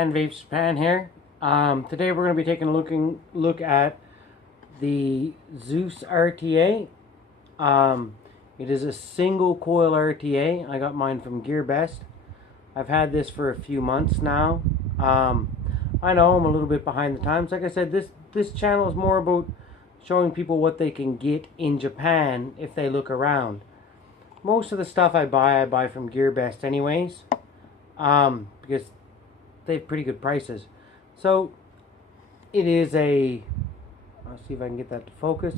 And Vapes Japan here. Today we're going to be taking a look at the Zeus RTA. It is a single coil RTA. I got mine from GearBest. I've had this for a few months now. I know I'm a little bit behind the times. Like I said, this channel is more about showing people what they can get in Japan if they look around. Most of the stuff I buy from GearBest anyways, because they have pretty good prices. So it is a, I'll see if I can get that to focus.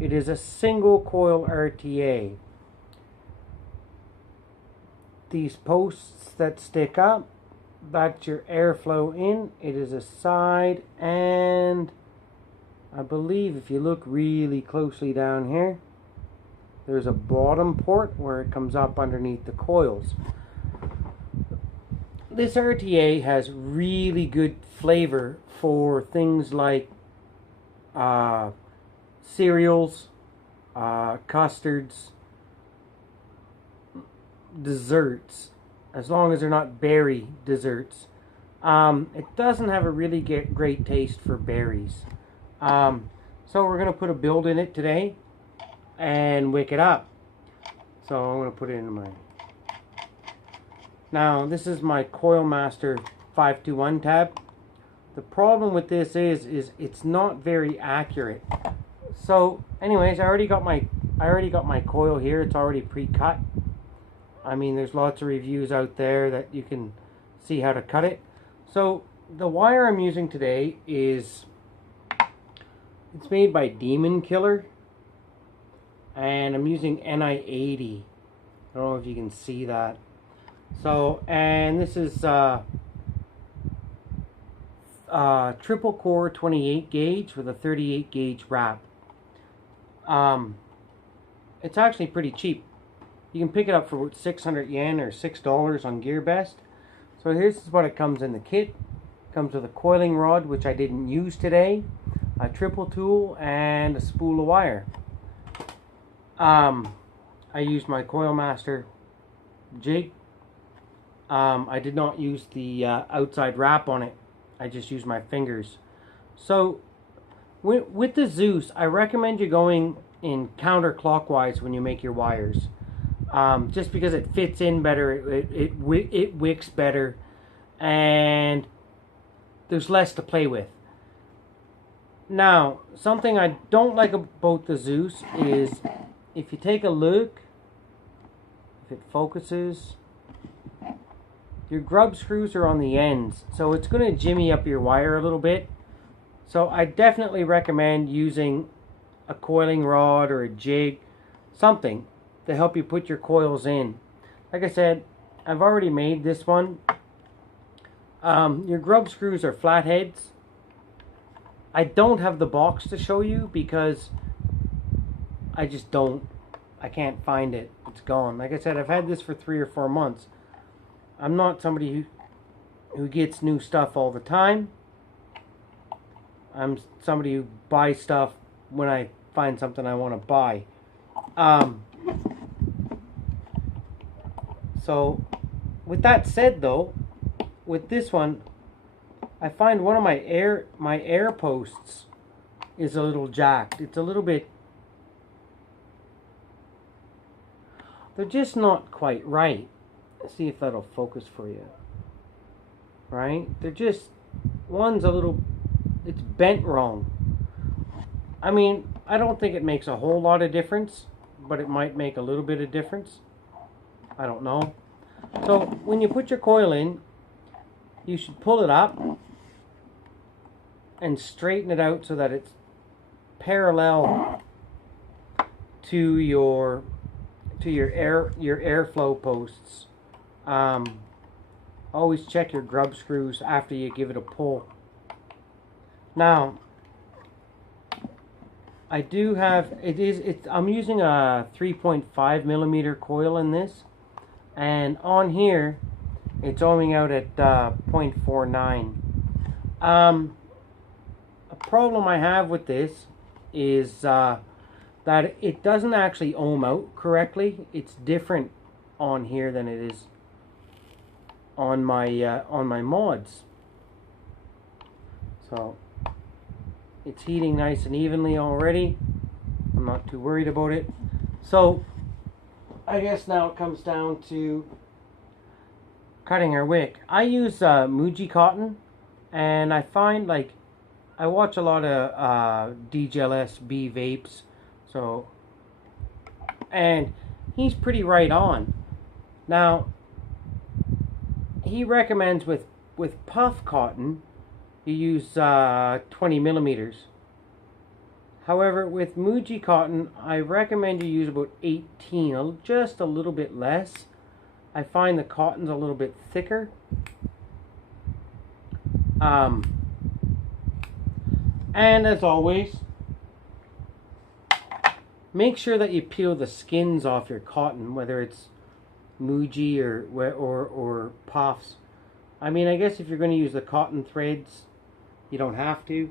It is a single coil RTA. These posts that stick up, that's your airflow in. It is a side, and I believe if you look really closely down here, there's a bottom port where it comes up underneath the coils. This RTA has really good flavor for things like cereals, custards, desserts, as long as they're not berry desserts. It doesn't have a really great taste for berries. So we're going to put a build in it today and wick it up. So I'm going to put it in my... Now, this is my Coil Master 521 tab. The problem with this is it's not very accurate. So, anyways, I already got my coil here. It's already pre-cut. I mean, there's lots of reviews out there that you can see how to cut it. So, the wire I'm using today it's made by Demon Killer, and I'm using NI80. I don't know if you can see that. So, and this is triple core 28 gauge with a 38 gauge wrap. It's actually pretty cheap. You can pick it up for 600 yen or $6 on GearBest. So here's what it comes in the kit. It comes with a coiling rod, which I didn't use today, a triple tool, and a spool of wire. I used my Coil Master jig. I did not use the outside wrap on it. I just used my fingers. So with the Zeus, I recommend you going in counterclockwise when you make your wires. Just because it fits in better, it wicks better, and there's less to play with. Now, something I don't like about the Zeus is if you take a look, if it focuses, your grub screws are on the ends, so it's going to jimmy up your wire a little bit. So I definitely recommend using a coiling rod or a jig, something to help you put your coils in. Like I said, I've already made this one. Your grub screws are flatheads. I don't have the box to show you because I can't find it. It's gone. Like I said, I've had this for 3 or 4 months. I'm not somebody who gets new stuff all the time. I'm somebody who buys stuff when I find something I want to buy. So, with that said though, with this one, I find one of my air posts is a little jacked. It's a little bit... They're just not quite right. Let's see if that'll focus for you. Right? They're just... One's a little... It's bent wrong. I mean, I don't think it makes a whole lot of difference, but it might make a little bit of difference. I don't know. So, when you put your coil in, you should pull it up and straighten it out so that it's parallel to your airflow posts. Always check your grub screws after you give it a pull. Now, I do have I'm using a 3.5 millimeter coil in this, and on here it's ohming out at 0.49. A problem I have with this is that it doesn't actually ohm out correctly. It's different on here than it is on my mods. So it's heating nice and evenly already. I'm not too worried about it. So I guess now it comes down to cutting our wick. I use Muji cotton, and I find, like, I watch a lot of DJLS-B vapes, so, and he's pretty right on. Now, he recommends with puff cotton, you use 20 millimeters. However, with Muji cotton, I recommend you use about 18, just a little bit less. I find the cotton's a little bit thicker. And as always, make sure that you peel the skins off your cotton, whether it's Muji or puffs. I mean, I guess if you're going to use the cotton threads, you don't have to.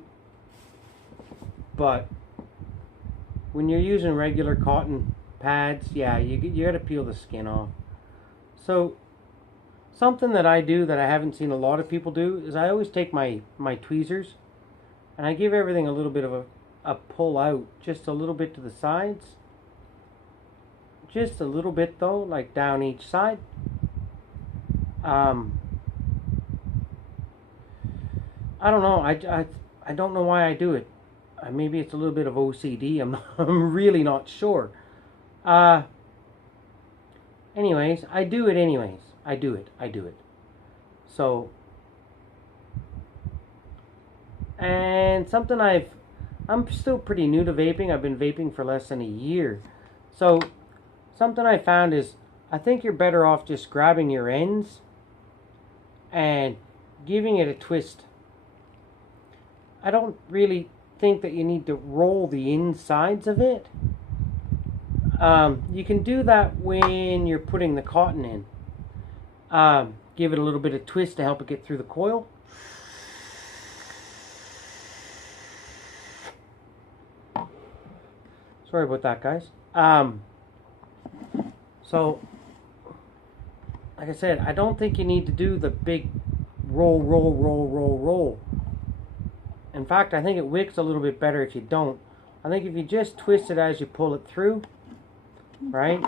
But when you're using regular cotton pads, yeah, you got to peel the skin off. So something that I do that I haven't seen a lot of people do is I always take my tweezers and I give everything a little bit of a pull out, just a little bit to the sides. Just a little bit though, like down each side. I don't know. I don't know why I do it. Maybe it's a little bit of OCD. I'm really not sure. Anyways, I do it anyways. I do it. So, and something I'm still pretty new to vaping. I've been vaping for less than a year. So, something I found is, I think you're better off just grabbing your ends and giving it a twist. I don't really think that you need to roll the insides of it. You can do that when you're putting the cotton in. Give it a little bit of twist to help it get through the coil. Sorry about that, guys. So, like I said, I don't think you need to do the big roll. In fact, I think it wicks a little bit better if you don't. I think if you just twist it as you pull it through, right?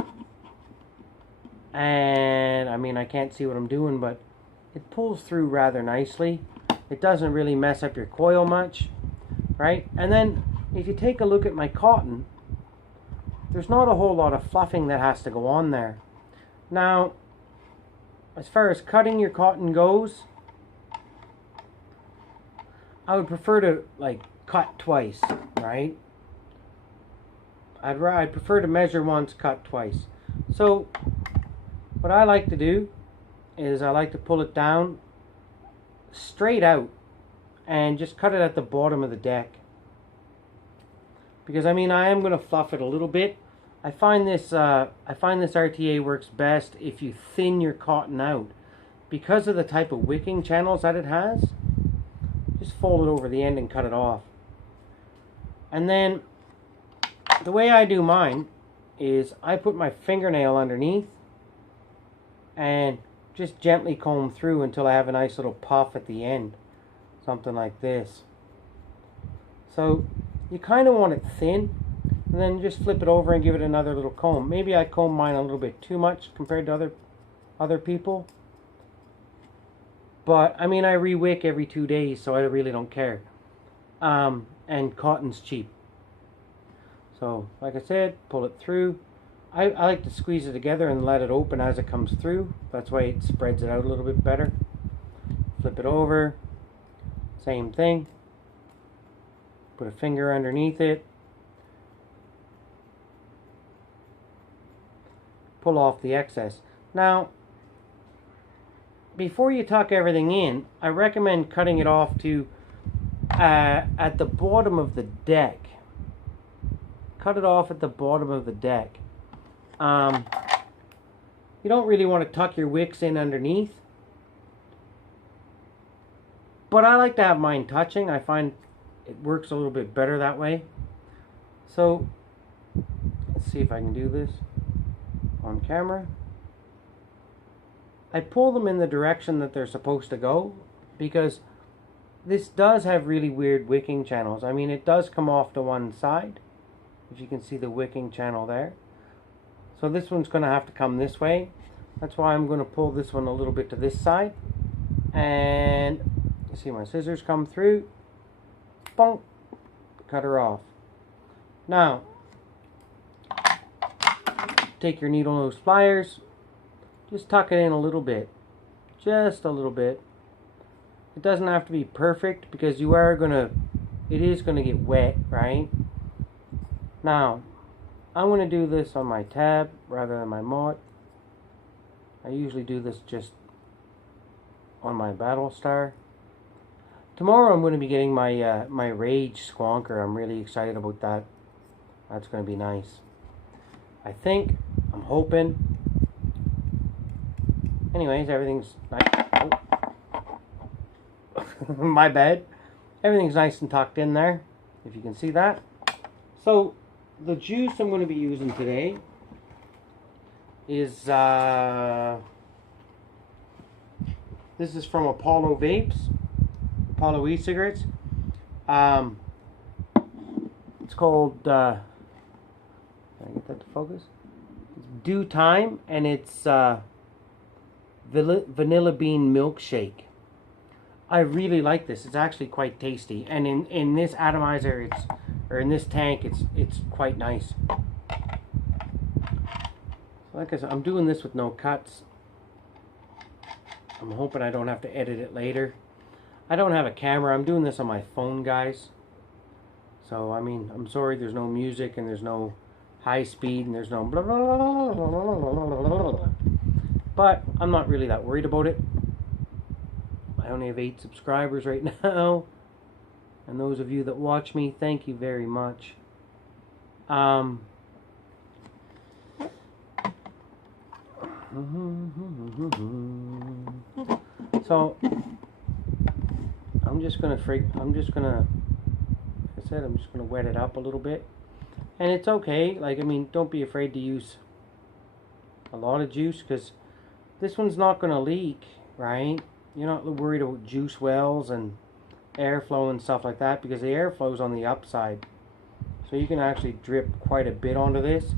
And, I mean, I can't see what I'm doing, but it pulls through rather nicely. It doesn't really mess up your coil much, right? And then, if you take a look at my cotton, there's not a whole lot of fluffing that has to go on there. Now, as far as cutting your cotton goes, I would prefer to, like, cut twice, right? I'd prefer to measure once, cut twice. So, what I like to do is I like to pull it down straight out and just cut it at the bottom of the deck. Because, I mean, I am going to fluff it a little bit. I find this RTA works best if you thin your cotton out. Because of the type of wicking channels that it has, just fold it over the end and cut it off. And then, the way I do mine is I put my fingernail underneath and just gently comb through until I have a nice little puff at the end. Something like this. So, you kind of want it thin, and then just flip it over and give it another little comb. Maybe I comb mine a little bit too much compared to other people. But, I mean, I re-wick every 2 days, so I really don't care. And cotton's cheap. So, like I said, pull it through. I like to squeeze it together and let it open as it comes through. That's why it spreads it out a little bit better. Flip it over. Same thing. Put a finger underneath it. Pull off the excess. Now, before you tuck everything in, I recommend cutting it off to at the bottom of the deck. Cut it off at the bottom of the deck. You don't really want to tuck your wicks in underneath. But I like to have mine touching. I find it works a little bit better that way. So, let's see if I can do this on camera. I pull them in the direction that they're supposed to go, because this does have really weird wicking channels. I mean, it does come off to one side. If you can see the wicking channel there. So this one's going to have to come this way. That's why I'm going to pull this one a little bit to this side. And you see my scissors come through. Bonk. Cut her off. Now, take your needle nose pliers. Just tuck it in a little bit. Just a little bit. It doesn't have to be perfect because it is going to get wet, right? Now, I'm going to do this on my tab rather than my mod. I usually do this just on my battle star. Tomorrow I'm going to be getting my my rage squonker. I'm really excited about that. That's going to be nice. I'm hoping. Anyways, everything's nice. Oh. My bad. Everything's nice and tucked in there, if you can see that. So, the juice I'm going to be using today is, this is from Apollo Vapes, Apollo e-cigarettes. It's called, can I get that to focus? It's Due Time, and it's vanilla bean milkshake. I really like this. It's actually quite tasty, and in this atomizer, in this tank, it's quite nice. Like I said, I'm doing this with no cuts. I'm hoping I don't have to edit it later. I don't have a camera. I'm doing this on my phone, guys. So, I mean, I'm sorry there's no music and there's no high speed and there's no blah, blah, blah, blah, blah, blah, blah, blah. But I'm not really that worried about it. I only have 8 subscribers right now. And those of you that watch me, thank you very much. So I'm just gonna wet it up a little bit, and it's okay. Like, I mean, don't be afraid to use a lot of juice because this one's not gonna leak, right? You're not worried about juice wells and airflow and stuff like that because the airflow's on the upside, so you can actually drip quite a bit onto this.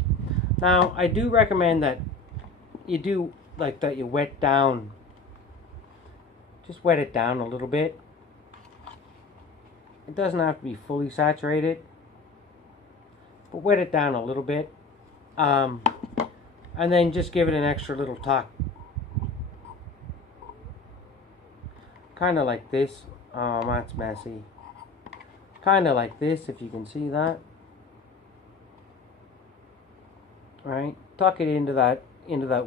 Now, I do recommend that you do like that. You wet down, just wet it down a little bit. It doesn't have to be fully saturated, but wet it down a little bit, and then just give it an extra little tuck, kind of like this. Oh, that's messy. Kind of like this, if you can see that. Right, tuck it into that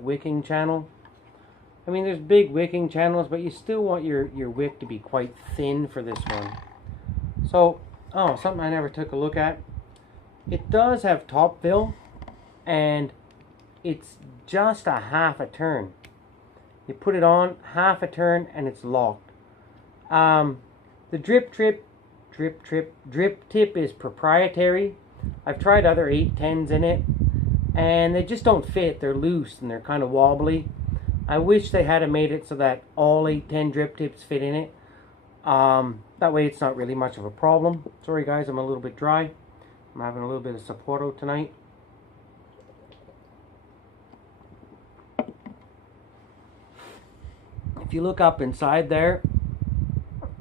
wicking channel. I mean, there's big wicking channels, but you still want your wick to be quite thin for this one. So, something I never took a look at. It does have top fill, and it's just a half a turn. You put it on, half a turn, and it's locked. The drip tip is proprietary. I've tried other 810s in it, and they just don't fit. They're loose and they're kind of wobbly. I wish they had made it so that all 810 drip tips fit in it. That way it's not really much of a problem. Sorry guys, I'm a little bit dry. I'm having a little bit of Sapporo tonight. If you look up inside there,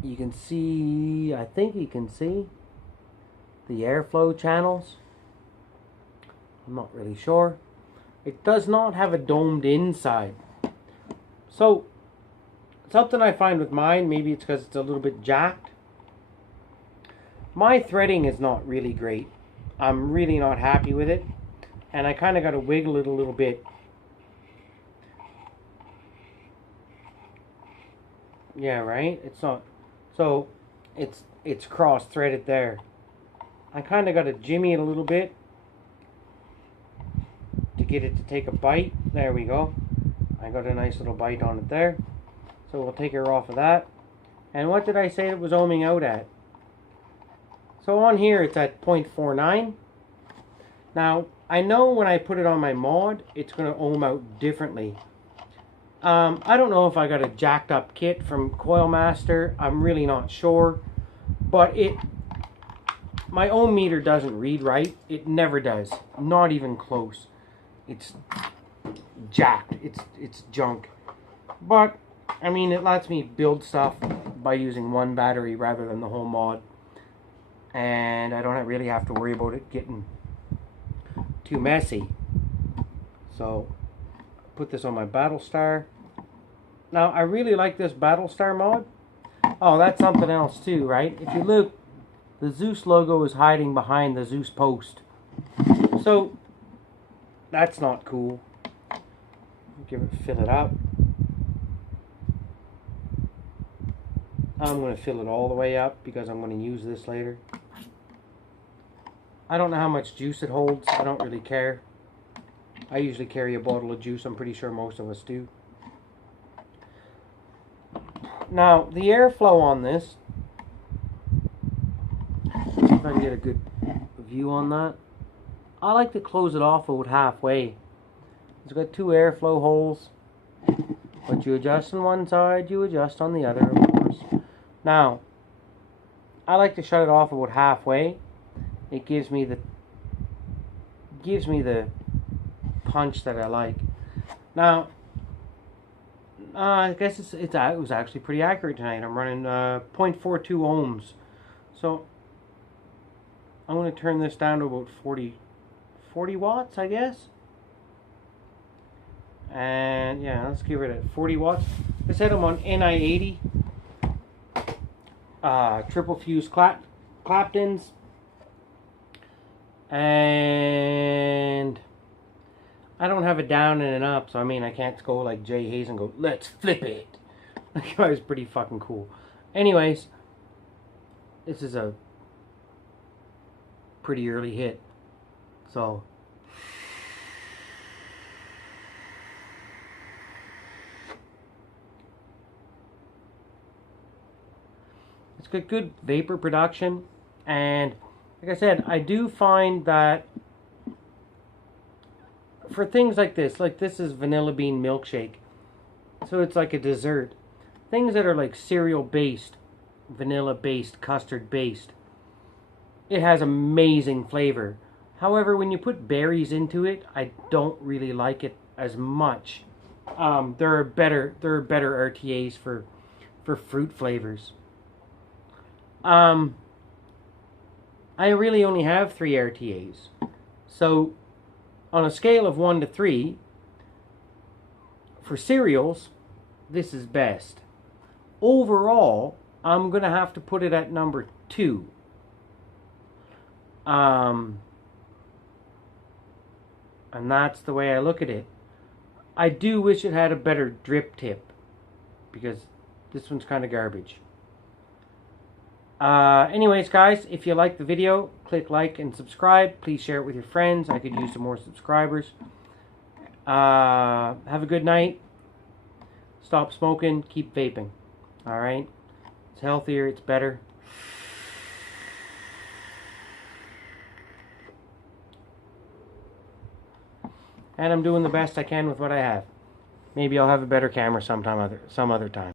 you can see, I think you can see the airflow channels. I'm not really sure. It does not have a domed inside. So, something I find with mine, maybe it's because it's a little bit jacked. My threading is not really great. I'm really not happy with it. And I kind of got to wiggle it a little bit. Yeah, right? It's not. So, it's cross-threaded there. I kind of got to jimmy it a little bit to get it to take a bite. There we go. I got a nice little bite on it there. So we'll take her off of that. And what did I say it was ohming out at? So on here it's at 0.49. Now, I know when I put it on my mod, it's going to ohm out differently. I don't know if I got a jacked up kit from Coil Master. I'm really not sure. But my own meter doesn't read right. It never does. Not even close. It's jacked. It's junk. But, I mean, it lets me build stuff by using one battery rather than the whole mod. And I don't really have to worry about it getting too messy. So, put this on my Battlestar. Now, I really like this Battlestar mod. Oh, that's something else too, right? If you look, the Zeus logo is hiding behind the Zeus post. So, that's not cool. Fill it up. I'm going to fill it all the way up because I'm going to use this later. I don't know how much juice it holds. I don't really care. I usually carry a bottle of juice. I'm pretty sure most of us do. Now, the airflow on this, if I can get a good view on that, I like to close it off about halfway. It's got two airflow holes, but you adjust on one side, you adjust on the other, of course. Now, I like to shut it off about halfway. It gives me the punch that I like. Now, I guess it was actually pretty accurate tonight. I'm running 0.42 ohms. So I'm going to turn this down to about 40 watts, I guess. And yeah, let's give it at 40 watts. I said I'm on NI80. Triple fuse Claptons. And I don't have a down and an up, so I mean I can't go like Jay Hayes and go, let's flip it. That guy was pretty fucking cool. Anyways, this is a pretty early hit. So it's got good vapor production, and like I said, I do find that for things like this is vanilla bean milkshake, so it's like a dessert. Things that are like cereal based, vanilla based, custard based, it has amazing flavor. However, when you put berries into it, I don't really like it as much. There are better RTAs for fruit flavors. I really only have 3 RTAs. So, on a scale of 1 to 3, for cereals, this is best. Overall, I'm going to have to put it at number 2. And that's the way I look at it. I do wish it had a better drip tip, because this one's kind of garbage. Anyways, guys, if you like the video, click like and subscribe. Please share it with your friends. I could use some more subscribers. Have a good night. Stop smoking. Keep vaping. Alright? It's healthier. It's better. And I'm doing the best I can with what I have. Maybe I'll have a better camera some other time.